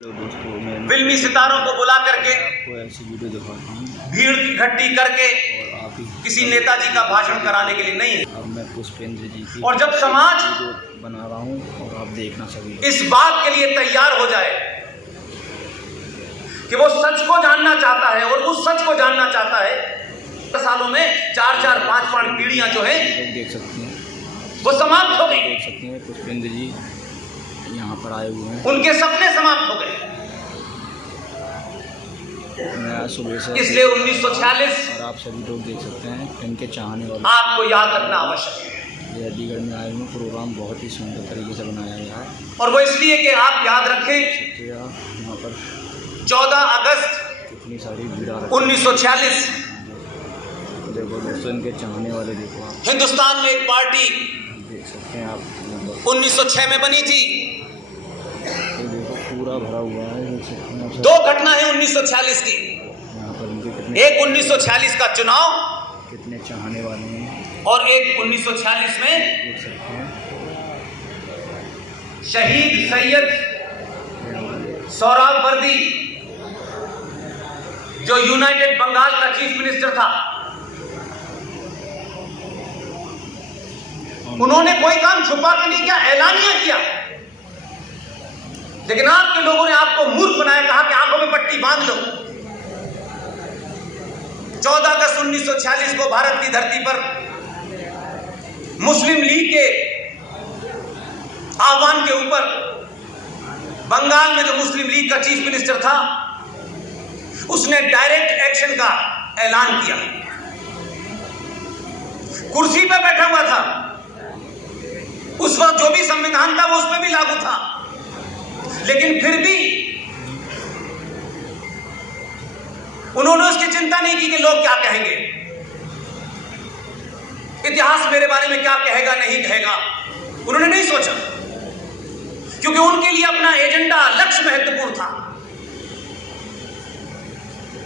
फिल्मी सितारों को बुला करके ऐसी वीडियो दिखाता हूँ भीड़ इकट्ठी करके और आप ही किसी नेताजी का भाषण कराने के लिए नहीं है। अब मैं पुष्पेंद्र जी की और जब समाज वीडियो बना रहा हूँ और आप देखना सभी। इस बात के लिए तैयार हो जाए कि वो सच को जानना चाहता है और उस सच को जानना चाहता है, सालों में 4-4, 5-5 पीढ़ियां जो है लोग देख सकते हैं, वो समाप्त हो गई। देख सकते हैं पुष्पेंद्र जी यहाँ पर आए हुए हैं। उनके सपने समाप्त हो गए। मैं सुबह से इसलिए 1946 और आप सभी लोग देख सकते हैं इनके चाहने वाले। आपको याद रखना आवश्यक है। ये अलीगढ़ में आए हुए प्रोग्राम बहुत ही सुंदर तरीके से बनाया गया है। और वो इसलिए कि आप याद रखें सकते हैं आप यहाँ पर 14 अगस्त कितनी सारी भीड़ 1946 देखो दोस्तों, इनके चाहने वाले देखो आप हिंदुस्तान में एक पार्टी देख सकते हैं आप यहाँ पर। 1906 में बनी थी। तो देखो पूरा भरा हुआ है, देख सकते हैं आप सब। दो घटना है 1946 की। यहाँ पर इनके कितने एक 1946 का चुनाव कितने चाहने वाले हैं और एक 1946 में देख सकते हैं। शहीद सैयद सोहरावर्दी जो यूनाइटेड बंगाल का चीफ मिनिस्टर था, उन्होंने कोई काम छुपा के नहीं किया, ऐलानिया किया। लेकिन आपके लोगों ने आपको मूर्ख बनाया, कहा कि आंखों में पट्टी बांध लो। 14 अगस्त 1946 को भारत की धरती पर मुस्लिम लीग के आह्वान के ऊपर बंगाल में जो मुस्लिम लीग का चीफ मिनिस्टर था, उसने डायरेक्ट एक्शन का ऐलान किया। कुर्सी पर बैठा हुआ था, उस वक्त जो भी संविधान था वो उस पर भी लागू था, लेकिन फिर भी उन्होंने उसकी चिंता नहीं की कि लोग क्या कहेंगे, इतिहास मेरे बारे में क्या कहेगा नहीं कहेगा, उन्होंने नहीं सोचा, क्योंकि उनके लिए अपना एजेंडा, लक्ष्य महत्वपूर्ण था।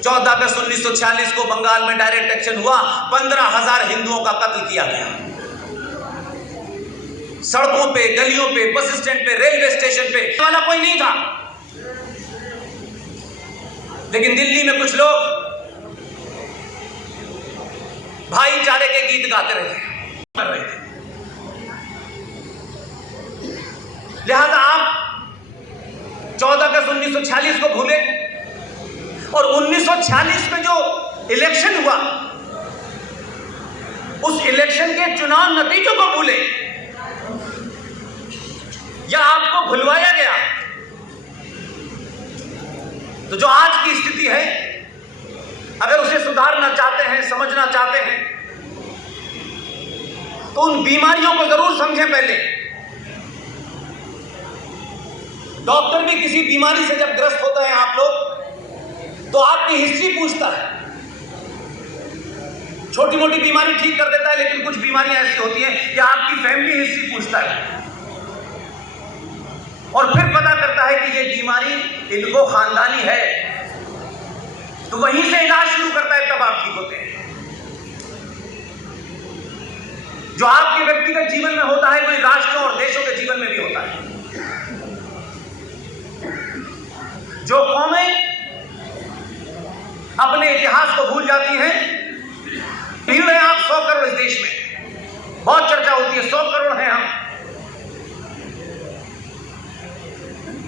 14 अगस्त 1946 को बंगाल में डायरेक्ट एक्शन हुआ। 15,000 हिंदुओं का कत्ल किया गया। सड़कों पे, गलियों पे, बस स्टैंड पे, रेलवे स्टेशन पे वाला कोई नहीं था। लेकिन दिल्ली में कुछ लोग भाईचारे के गीत गाते रहे थे। लिहाजा आप 14 अगस्त 1946 को भूले और 1946 में जो इलेक्शन हुआ, उस इलेक्शन के चुनाव नतीजों को भूले या आपको भुलवाया गया। तो जो आज की स्थिति है, अगर उसे सुधारना चाहते हैं, समझना चाहते हैं, तो उन बीमारियों को जरूर समझें। पहले डॉक्टर भी किसी बीमारी से जब ग्रस्त होता है आप लोग, तो आपकी हिस्ट्री पूछता है। छोटी मोटी बीमारी ठीक कर देता है, लेकिन कुछ बीमारियां ऐसी होती हैं कि आपकी फैमिली हिस्ट्री पूछता है और फिर पता करता है कि ये बीमारी इनको खानदानी है, तो वहीं से इलाज शुरू करता है, तब आप ठीक होते हैं। जो आपके व्यक्तिगत जीवन में होता है, वही राष्ट्रों और देशों के जीवन में भी होता है। जो कौमें अपने इतिहास को भूल जाती हैं, भीड़ है आप 100 करोड़ इस देश में, बहुत चर्चा होती है 100 करोड़ हैं हम,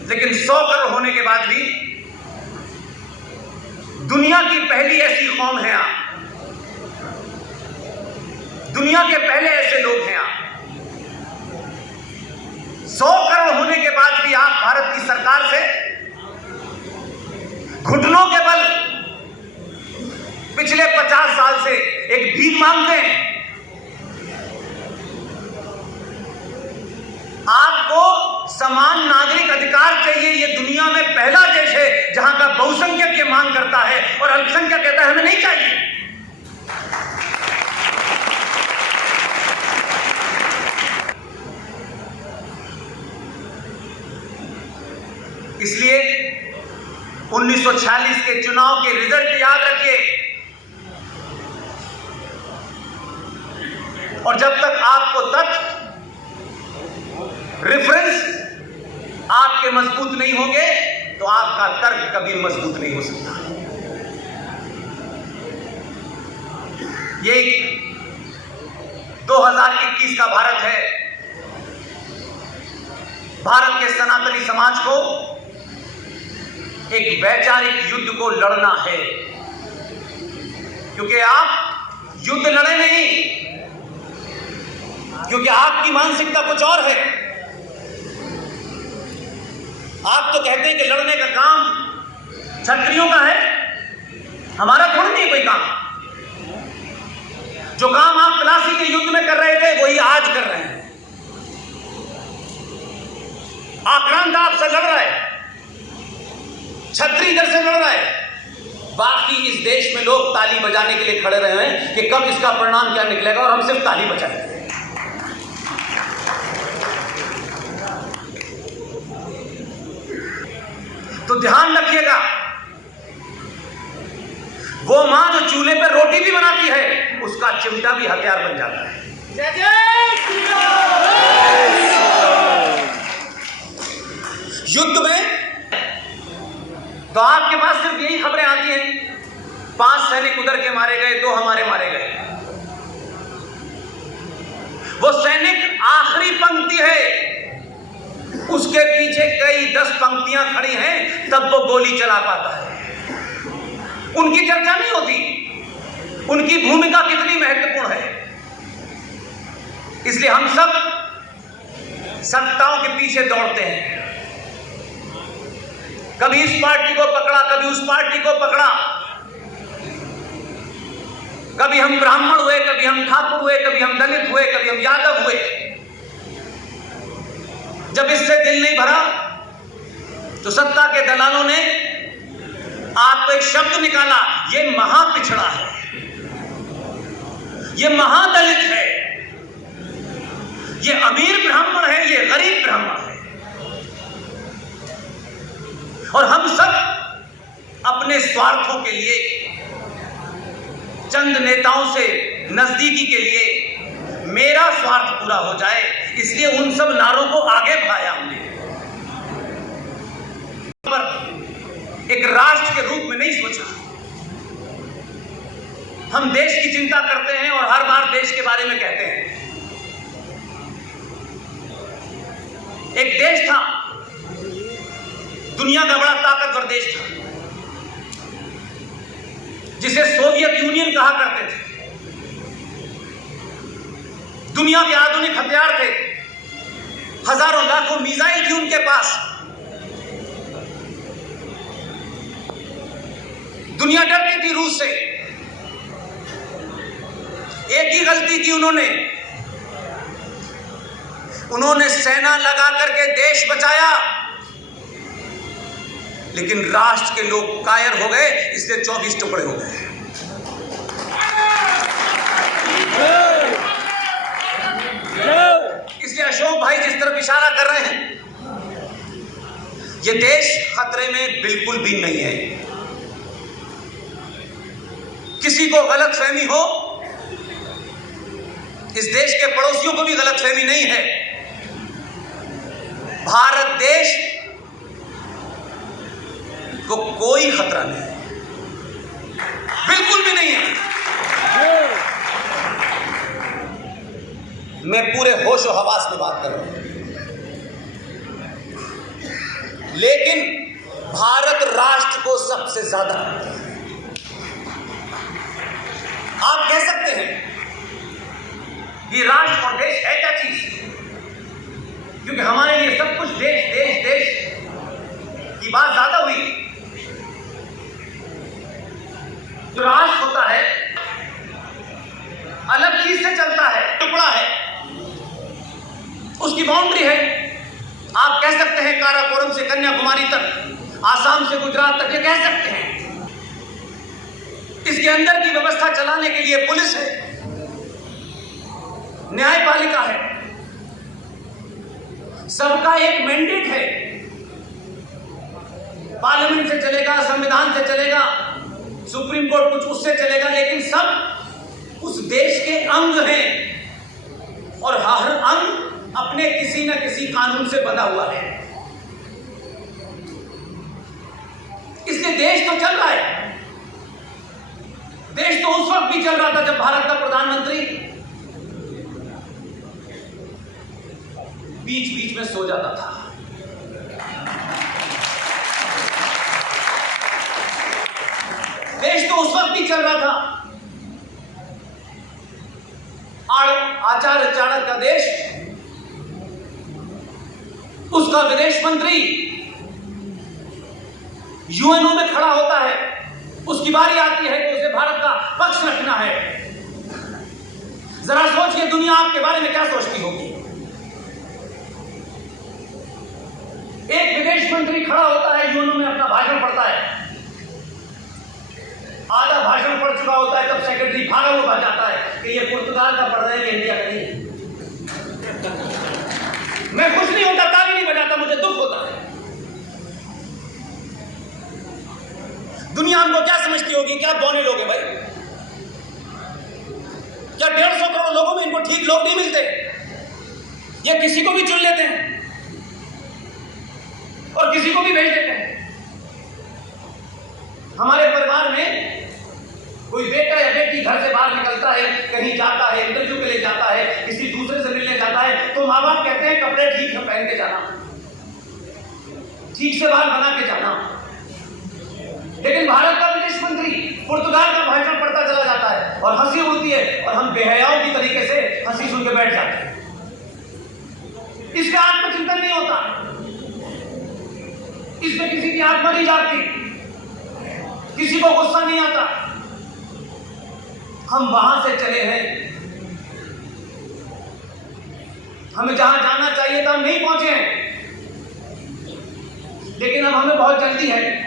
लेकिन 100 करोड़ होने के बाद भी दुनिया की पहली ऐसी कौम है आप, दुनिया के पहले ऐसे लोग हैं आप। 100 करोड़ होने के बाद भी आप भारत की सरकार से घुटनों के बल पिछले 50 साल से एक भीख मांगते हैं। आपको समान नागरिक अधिकार चाहिए। ये दुनिया में पहला देश है जहां का बहुसंख्यक ये मांग करता है और अल्पसंख्यक कहता है हमें नहीं चाहिए। इसलिए 1946 के चुनाव के रिजल्ट याद रखिए, और जब तक आपको तथ्य रेफरेंस आपके मजबूत नहीं होंगे, तो आपका तर्क कभी मजबूत नहीं हो सकता। ये 2021 का भारत है। भारत के सनातनी समाज को एक वैचारिक युद्ध को लड़ना है, क्योंकि आप युद्ध लड़े नहीं, क्योंकि आपकी मानसिकता कुछ और है। आप तो कहते हैं कि लड़ने का काम क्षत्रियों का है, हमारा थोड़ी नहीं कोई काम। जो काम आप प्लासी के युद्ध में कर रहे थे वही आज कर रहे हैं। आक्रांत आपसे लड़ रहा है, क्षत्रिय इधर से लड़ रहा है, बाकी इस देश में लोग ताली बजाने के लिए खड़े रहे हैं कि कब इसका परिणाम क्या निकलेगा, और हम सिर्फ ताली बजाएंगे। तो ध्यान रखिएगा, वो मां जो चूल्हे पर रोटी भी बनाती है उसका चिमटा भी हथियार बन जाता है। युद्ध में तो आपके पास सिर्फ यही खबरें आती हैं, 5 सैनिक उधर के मारे गए, 2 हमारे मारे गए। वो सैनिक आखिरी पंक्ति है, उसके पीछे कई 10 पंक्तियां खड़ी हैं, तब वो गोली चला पाता है। उनकी चर्चा नहीं होती, उनकी भूमिका कितनी महत्वपूर्ण है। इसलिए हम सब सत्ताओं के पीछे दौड़ते हैं, कभी इस पार्टी को पकड़ा, कभी उस पार्टी को पकड़ा, कभी हम ब्राह्मण हुए, कभी हम ठाकुर हुए, कभी हम दलित हुए, कभी हम यादव हुए। जब इससे दिल नहीं भरा तो सत्ता के दलालों ने आपको एक शब्द निकाला, ये महापिछड़ा है, ये महादलित है, ये अमीर ब्राह्मण है, ये गरीब ब्राह्मण है। और हम सब अपने स्वार्थों के लिए, चंद नेताओं से नजदीकी के लिए, मेरा स्वार्थ पूरा हो जाए, इसलिए उन सब नारों को आगे बढ़ाया हमने। पर एक राष्ट्र के रूप में नहीं सोचा। हम देश की चिंता करते हैं और हर बार देश के बारे में कहते हैं। एक देश था, दुनिया का बड़ा ताकतवर देश था, जिसे सोवियत यूनियन कहा करते थे। दुनिया के आधुनिक हथियार थे, हजारों लाखों मिसाइल थी उनके पास। दुनिया डरती थी रूस से। एक ही गलती की उन्होंने सेना लगा करके देश बचाया, लेकिन राष्ट्र के लोग कायर हो गए, इसलिए 24 टुकड़े हो गए। इसलिए अशोक भाई जिस तरफ इशारा कर रहे हैं, यह देश खतरे में बिल्कुल भी नहीं है। किसी को गलतफहमी हो, इस देश के पड़ोसियों को भी गलतफहमी नहीं है। भारत देश को कोई खतरा नहीं है, बिल्कुल भी नहीं है। मैं पूरे होश और हवास में बात कर रहा हूं, लेकिन भारत राष्ट्र को सबसे ज्यादा, आप कह सकते हैं कि राष्ट्र और देश है क्या चीज, क्योंकि हमारे लिए सब कुछ देश देश देश की बात ज्यादा हुई। जो राष्ट्र होता है अलग चीज से चलता है, टुकड़ा है, उसकी बाउंड्री है। आप कह सकते हैं काराकोरम से कन्याकुमारी तक, आसाम से गुजरात तक, ये कह सकते हैं। इसके अंदर की व्यवस्था चलाने के लिए पुलिस है, न्यायपालिका है, सबका एक मैंडेट है। पार्लियामेंट से चलेगा, संविधान से चलेगा, सुप्रीम कोर्ट कुछ उससे चलेगा, लेकिन सब उस देश के अंग हैं और हर अंग अपने किसी न किसी कानून से बंधा हुआ है। इसलिए देश तो चल रहा है। देश तो उस वक्त भी चल रहा था जब भारत का प्रधानमंत्री बीच बीच में सो जाता था। देश तो उस वक्त भी चल रहा था। आचार्य चाणक्य का देश, उसका विदेश मंत्री यूएनओ में खड़ा होता है, उसकी बारी आती है कि उसे भारत का पक्ष रखना है। जरा सोचिए दुनिया आपके बारे में क्या सोचती होगी। एक विदेश मंत्री खड़ा होता है, यूएनओ में अपना भाषण पढ़ता है, आधा भाषण पढ़ चुका होता है, तब सेक्रेटरी भागा हुआ भाग जाता है कि ये पुर्तगाल का पढ़ रहे हैं, इंडिया का नहीं। मैं खुश नहीं होता, ताली नहीं बजाता, मुझे दुख होता है। दुनिया हमको क्या समझती होगी? क्या बौने लोग हैं भाई? क्या 150 करोड़ लोगों में इनको ठीक लोग नहीं मिलते? ये किसी को भी चुन लेते हैं और किसी को भी भेज देते हैं। हमारे परिवार में कोई बेटा या बेटी घर से बाहर निकलता है, कहीं जाता है, इंटरव्यू के लिए जाता है, किसी दूसरे से मिलने जाता है, तो माँ बाप कहते हैं कपड़े ठीक से पहन के जाना, ठीक से बाल बना के जाना। लेकिन भारत का विदेश मंत्री पुर्तगाल का भाषण पढ़ता चला जाता है और हंसी उड़ती है और हम बेहयाओं की तरीके से हंसी सुन के बैठ जाते हैं। इसका आत्मचिंतन नहीं होता, इसमें किसी की आत्मा नहीं जागती, किसी को गुस्सा नहीं आता। हम वहां से चले हैं, हमें जहां जाना चाहिए था हम नहीं पहुंचे हैं, लेकिन अब हमें बहुत जल्दी है,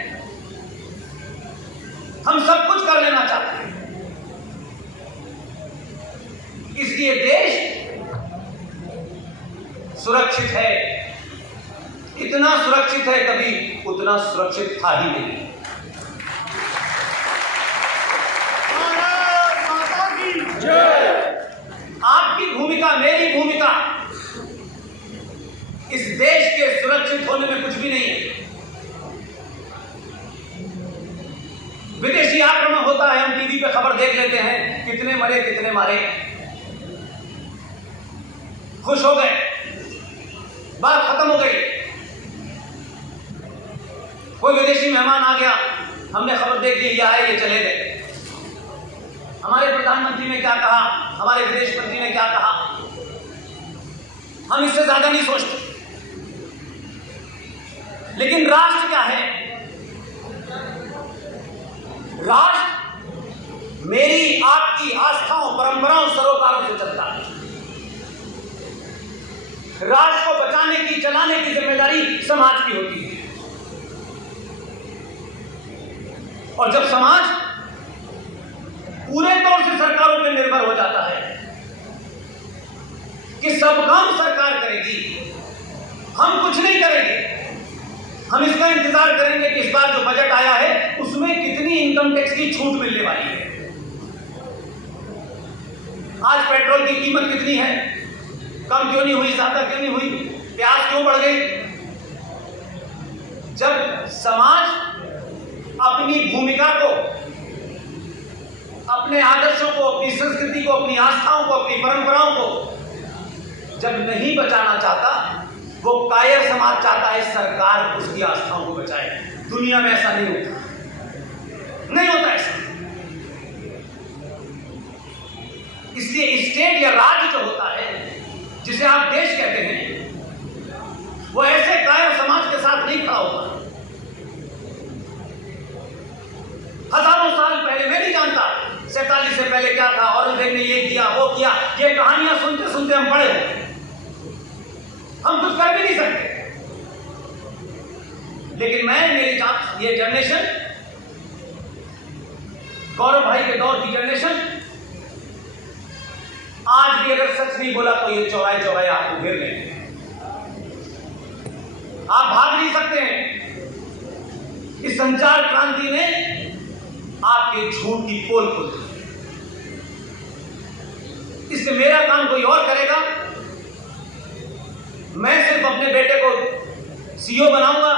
हम सब कुछ कर लेना चाहते हैं। इसलिए देश सुरक्षित है, इतना सुरक्षित है कभी उतना सुरक्षित था ही नहीं। आपकी भूमिका, मेरी भूमिका इस देश के सुरक्षित होने में कुछ भी नहीं है। विदेशी आक्रमण होता है, हम टीवी पे खबर देख लेते हैं, कितने मरे कितने मारे, खुश हो गए, बात खत्म हो गई। कोई विदेशी मेहमान आ गया, हमने खबर देख ली, ये आए ये चले गए। हमारे प्रधानमंत्री ने क्या कहा, हमारे विदेश मंत्री ने क्या कहा, हम इससे ज्यादा नहीं सोचते। लेकिन राष्ट्र क्या है? राष्ट्र मेरी आपकी आस्थाओं, परंपराओं, सरोकारों से चलता है। राष्ट्र को बचाने की, चलाने की जिम्मेदारी समाज की होती है। और जब समाज पूरे तौर से सरकारों पर निर्भर हो जाता है कि सब काम सरकार करेगी, हम कुछ नहीं करेंगे, हम इसका इंतजार करेंगे कि इस बार जो बजट आया है उसमें कितनी इनकम टैक्स की छूट मिलने वाली है। आज पेट्रोल की कीमत कितनी है? कम क्यों नहीं हुई, ज्यादा क्यों नहीं हुई? प्याज क्यों बढ़ गई? जब समाज अपनी भूमिका को, अपने आदर्शों को, अपनी संस्कृति को, अपनी आस्थाओं को, अपनी परंपराओं को जब नहीं बचाना चाहता, वो कायर समाज चाहता है सरकार उसकी आस्थाओं को बचाए। दुनिया में ऐसा नहीं होता, नहीं होता ऐसा। इसलिए स्टेट या राज्य जो होता है, जिसे आप देश कहते हैं, वो ऐसे कायर समाज के साथ नहीं खड़ा होता। हजारों साल पहले, मैं नहीं जानता 47 से पहले क्या था, औरंगजेब ने ये किया वो किया, ये कहानियां सुनते सुनते हम बड़े हो, हम कुछ कर भी नहीं सकते। लेकिन मेरी ये जनरेशन, गौरव भाई के दौर की जनरेशन, आज भी अगर सच नहीं बोला तो ये चौराहे चौराहे आपको घेर लेंगे, आप भाग नहीं सकते हैं। इस संचार क्रांति ने आपके झूठ की पोल खोल दी। इसलिए मेरा काम कोई और करेगा, मैं सिर्फ अपने बेटे को सीईओ बनाऊंगा,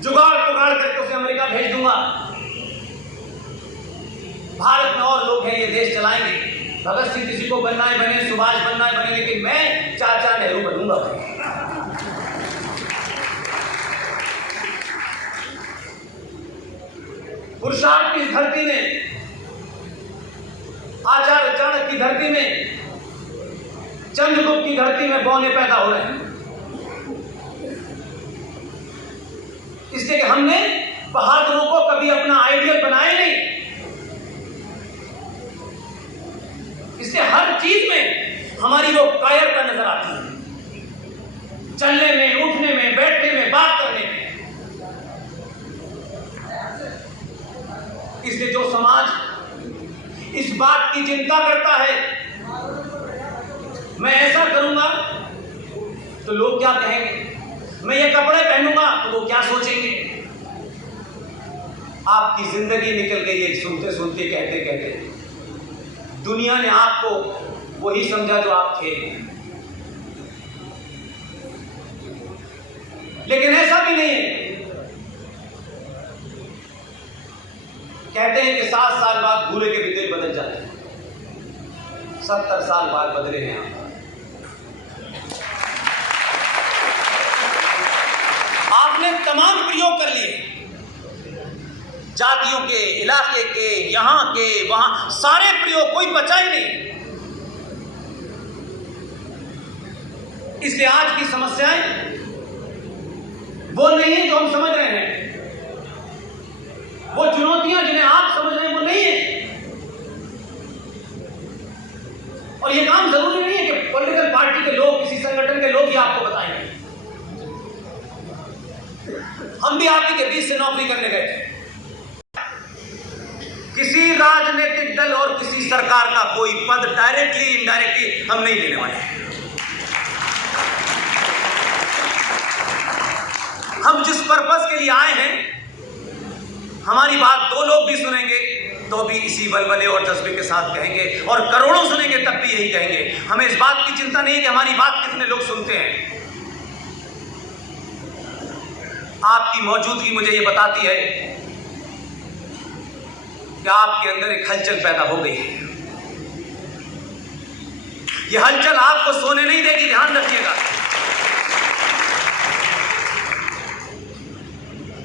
जुगाड़ टुगाड़ करके उसे अमेरिका भेज दूंगा। भारत में और लोग हैं, ये देश चलाएंगे। भगत सिंह किसी को बनना है बने, सुभाष बनना है बने, लेकिन मैं चाचा नेहरू बनूंगा। पुरुषार्थ की इस धरती में, आचार्य चाणक्य की धरती में, चंद्रगुप्त की धरती में बौने पैदा हो रहे हैं, इसलिए कि हमने बहादुरों को कभी अपना आइडियल बनाया नहीं। इसलिए हर चीज में हमारी वो कायरता नजर आती है, चलने में, उठने में, बैठने में, बात करने में। इसलिए जो समाज इस बात की चिंता करता है मैं ऐसा करूंगा तो लोग क्या कहेंगे, मैं ये कपड़े पहनूंगा तो वो क्या सोचेंगे, आपकी जिंदगी निकल गई है सुनते सुनते, कहते कहते। दुनिया ने आपको वही समझा जो आप थे। लेकिन ऐसा भी नहीं है। कहते हैं कि 7 साल बाद भूरे के भी दिल बदल जाते हैं। 70 साल बाद बदले हैं आप। आपने तमाम प्रयोग कर लिए, जातियों के, इलाके के, यहां के, वहां, सारे प्रयोग, कोई बचा ही नहीं। इसलिए आज की समस्याएं वो नहीं है जो हम समझ रहे हैं, वो चुनौतियां जिन्हें आप समझ रहे हैं वो नहीं है। और ये काम जरूरी नहीं है कि पॉलिटिकल पार्टी के लोग, किसी संगठन के लोग ही आपको बताएंगे। हम भी आप ही के बीच से नौकरी करने गए थे। किसी राजनीतिक दल और किसी सरकार का कोई पद डायरेक्टली इनडायरेक्टली हम नहीं लेने वाले हैं। हम जिस पर्पस के लिए आए हैं, हमारी बात 2 लोग भी सुनेंगे तो भी इसी बलबले और जज्बे के साथ कहेंगे, और करोड़ों सुनेंगे तब भी यही कहेंगे। हमें इस बात की चिंता नहीं कि हमारी बात कितने लोग सुनते हैं। आपकी मौजूदगी मुझे ये बताती है कि आपके अंदर एक हलचल पैदा हो गई है। ये हलचल आपको सोने नहीं देगी, ध्यान रखिएगा।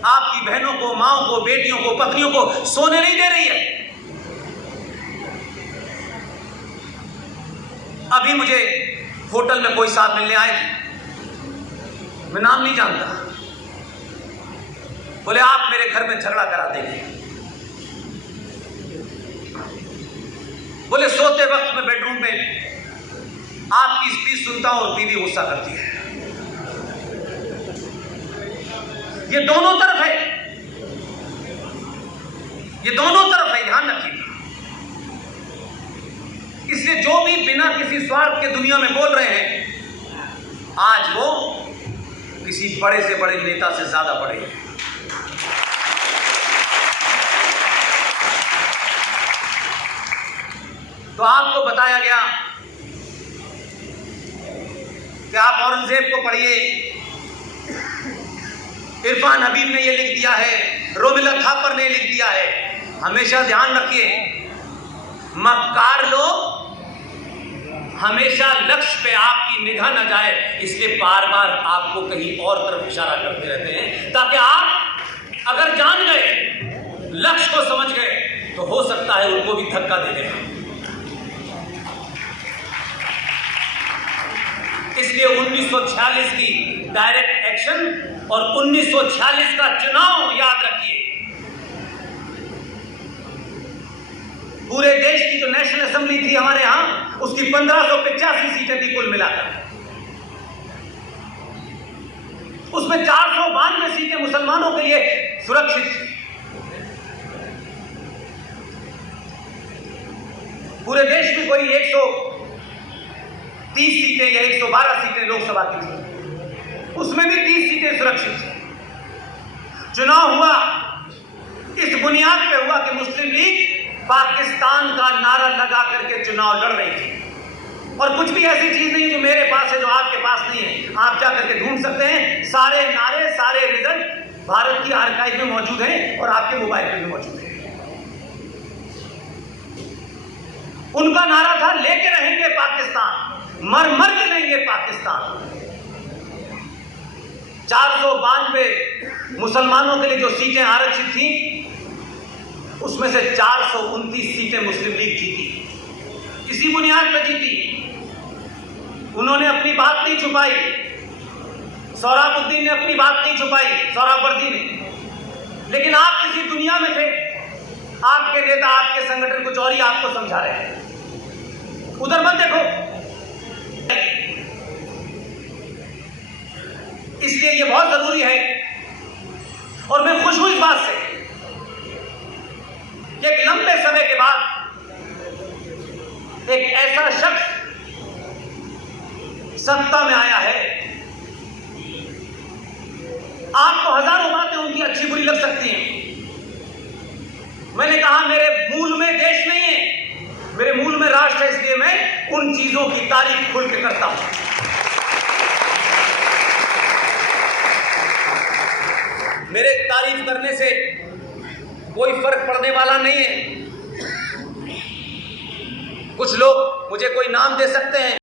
आपकी बहनों को, माओं को, बेटियों को, पत्नियों को सोने नहीं दे रही है। अभी मुझे होटल में कोई साहब मिलने आए थे, मैं नाम नहीं जानता, बोले आप मेरे घर में झगड़ा करा देंगे। बोले सोते वक्त में बेडरूम में आपकी स्पीच सुनता हूं और बीवी गुस्सा करती है। ये दोनों तरफ है, ये दोनों तरफ है, ध्यान रखिएगा। इसलिए जो भी बिना किसी स्वार्थ के दुनिया में बोल रहे हैं, आज वो किसी बड़े से बड़े नेता से ज्यादा बड़े हैं। तो आपको बताया गया कि आप औरंगजेब को पढ़िए, इरफान हबीब ने ये लिख दिया है, रोमिला थापर ने लिख दिया है। हमेशा ध्यान रखिए, मक्कार लोग हमेशा लक्ष्य पे आपकी निगाह न जाए, इसलिए बार बार आपको कहीं और तरफ इशारा करते रहते हैं, ताकि आप अगर जान गए, लक्ष्य को समझ गए, तो हो सकता है उनको भी धक्का दे देना। इसलिए 1946 की डायरेक्ट एक्शन और 1946 का चुनाव याद रखिए। पूरे देश की जो नेशनल असेंबली थी हमारे यहां, उसकी 1585 सीटें थी कुल मिलाकर। उसमें 492 सीटें मुसलमानों के लिए सुरक्षित थी। पूरे देश में कोई 130 सीटें या 112 सीटें लोकसभा की थी, उसमें भी 30 सीटें सुरक्षित थी। चुनाव हुआ इस बुनियाद पे हुआ कि मुस्लिम लीग पाकिस्तान का नारा लगा करके चुनाव लड़ रही थी। और कुछ भी ऐसी चीज नहीं जो मेरे पास है, जो आपके पास नहीं है। आप जा करके ढूंढ सकते हैं, सारे नारे, सारे रिजल्ट भारत की आर्काइव में मौजूद हैं और आपके मोबाइल पे भी मौजूद है। उनका नारा था लेके रहेंगे पाकिस्तान, मर मर के लेंगे पाकिस्तान। 492 मुसलमानों के लिए जो सीटें आरक्षित थी, उसमें से 429 सीटें मुस्लिम लीग जीती। इसी बुनियाद पर जीती। उन्होंने अपनी बात नहीं छुपाई, सोहराबुद्दीन ने अपनी बात नहीं छुपाई, सोहरावर्दी ने। लेकिन आप किसी दुनिया में थे, आपके नेता, आपके संगठन कुछ और ही आपको समझा रहे हैं। उधर मत देखो। इसलिए यह बहुत जरूरी है, और मैं खुश हूं इस बात से कि एक लंबे समय के बाद एक ऐसा शख्स सत्ता में आया है। आपको हजारों बातें उनकी अच्छी बुरी लग सकती हैं। मैंने कहा मेरे मूल में देश नहीं है, मेरे मूल में राष्ट्र है, इसलिए मैं उन चीजों की तारीफ खुल के करता हूं। मेरे तारीफ करने से कोई फर्क पड़ने वाला नहीं है। कुछ लोग मुझे कोई नाम दे सकते हैं,